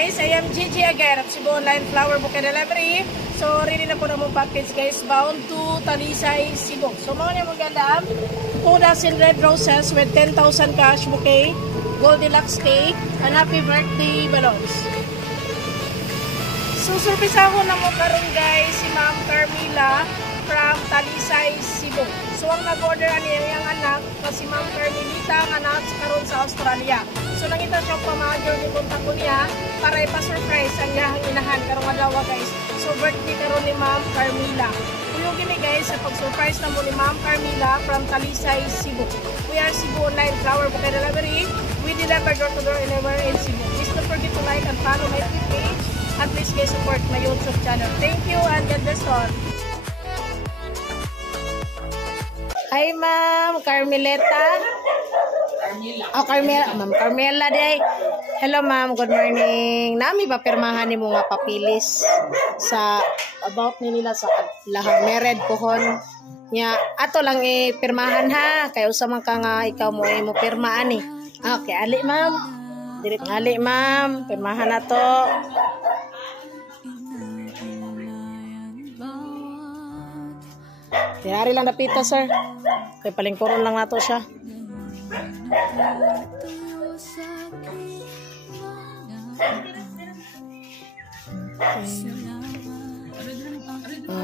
guys, I am Gigi again at Cebu Online Flower Bouquet Delivery. So, ready na po na mong package guys, bound to Talisay, Cebu. So, mga niya magandang 2 dozen red roses with 10,000 cash bouquet, gold deluxe cake, and happy birthday balloons. So, surprisaho na mo karon guys, si Ma'am Carmila from Talisay, Cebu. So, ang nag-order niya yung anak na si Ma'am Carmelita ang anak karon sa Australia. So, nangita siya pamagyo ni kontak ko niya para ipa-surprise ang niyang inahan karong adlaw guys. So, birthday karon ni Ma'am Carmila. Tulong gini guys sa pag-surprise na mo ni Ma'am Carmila from Talisay, Cebu. We are Cebu Online Flower Bouquet Delivery. We deliver door-to-door anywhere in Cebu. Please don't forget to like and follow my page. At please guys support my YouTube channel. Thank you and God bless all. Hi Ma'am Carmelita. Oh, Ma'am Carmela day. Hello Ma'am, good morning. Nami ba pirmahan ni mo nga papilis sa about ni nila sa lahang mered pohon. Nya ato lang pirmahan ha. Kay usa man ka nga ikaw mo mo pirmaan ni. Okay, ali Ma'am. Dirit ali Ma'am, pirmahan na to. Tinari lang napita sir. Kay palingkuron lang nato siya.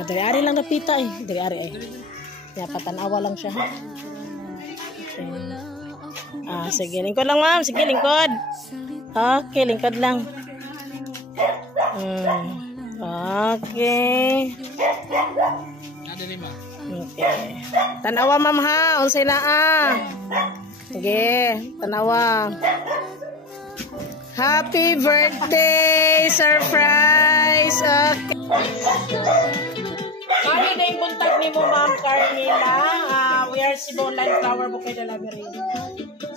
Dari-ari lang napita eh. Dari-ari eh. Kaya patanawa lang siya. Okay. Sige. Lingkod lang ma'am. Sige, lingkod. Okay, lingkod lang. Okay. Okay. Tanawa ma'am ha. Unsay na Sige, tanawa. Happy birthday! Surprise! Okay. Kami na yung contact ni mo, Ma'am Carmela. We are Cebu Online Flower Bouquet Delivery.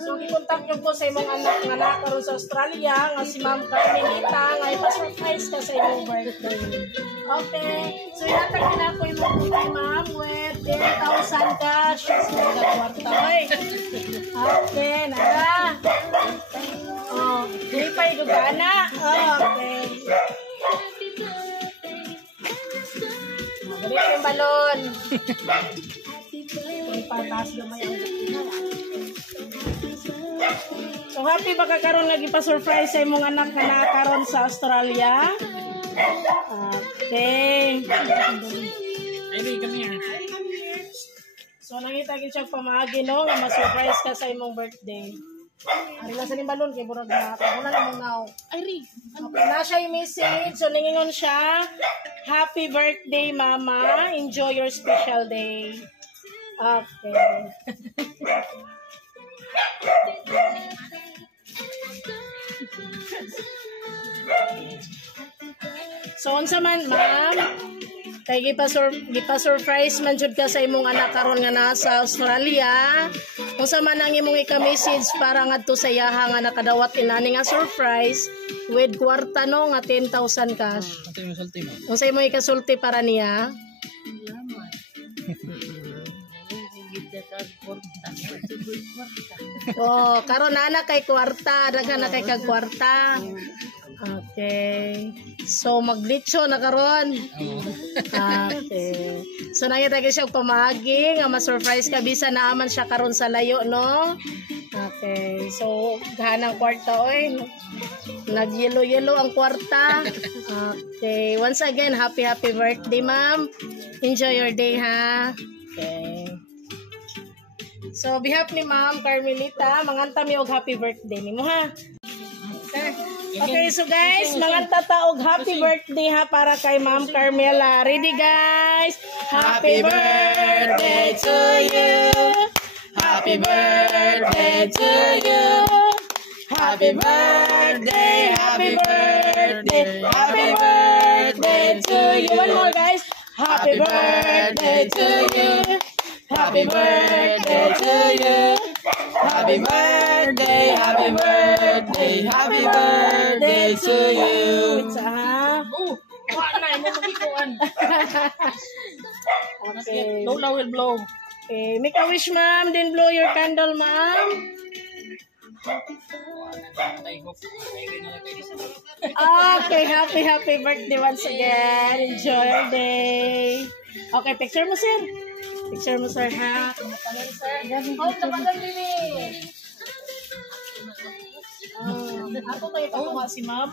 So, i-contact nyo po sa imong anak nga nakaroon sa Australia, nga si Ma'am Carmelita, nga ipa-surprise ka sa imong birthday. Okay. So, inatag nila po yung birthday, Ma'am, with 10,000 cash. So, nagkwarta ko eh. Okay, nada. Oh, hindi pa idugana. Okay. Ganito yung balon. Kung patas lumay ang so, happy ba kakaroon lagi pa-surprise sa imong anak na nakaroon sa Australia? Okay. Ivy, come here. So, nangitagin siya pamagi, no? Nga ma-surprise ka sa imong birthday. Ari lang sa ning balon kay burag na wala na mo now. Ari. Okay, na siya yung message. So ningon siya, happy birthday mama. Enjoy your special day. Okay. So unsa man ma'am? Kay gipa-surprise man jud ka sa imong anak karon nga nasa Australia. Unsa man ang imong ika-message para ngadto sa iyaha nga nakadawat inani nga surprise with kwarta no nga 10,000 cash. Unsa imong ikasulti para niya? Oh, karon na kay kwarta, daghan na kay kag kwarta. Okay. So, maglitso na karon. Okay. So, nangita siya pamagi nga ma-surprise ka bisa naaman siya karon sa layo, no? Okay. So, gahanang kwarta, oy. Nag-yellow-yellow ang kwarta. Okay. Once again, happy birthday, ma'am. Enjoy your day, ha? Okay. So, behalf ni Ma'am Carmelita, manganta mi og happy birthday nimo, ha? Okay, so guys, mga tataog happy birthday ha para kay Ma'am Carmela. Ready guys? Happy birthday to you. Happy birthday to you. Happy birthday, happy birthday, happy birthday to you. One more guys. Happy birthday to you. Happy birthday to you. Happy birthday, happy birthday, happy birthday to you. Okay. Lola will blow. Okay, make a wish, ma'am. Then blow your candle, ma'am. Okay, happy birthday once again. Enjoy your day. Okay, picture mo, sir. Picture mo, sir, ha? Kumapalun, sir. Hold na madam, Lili. Ako tayo pakuha si ma'am.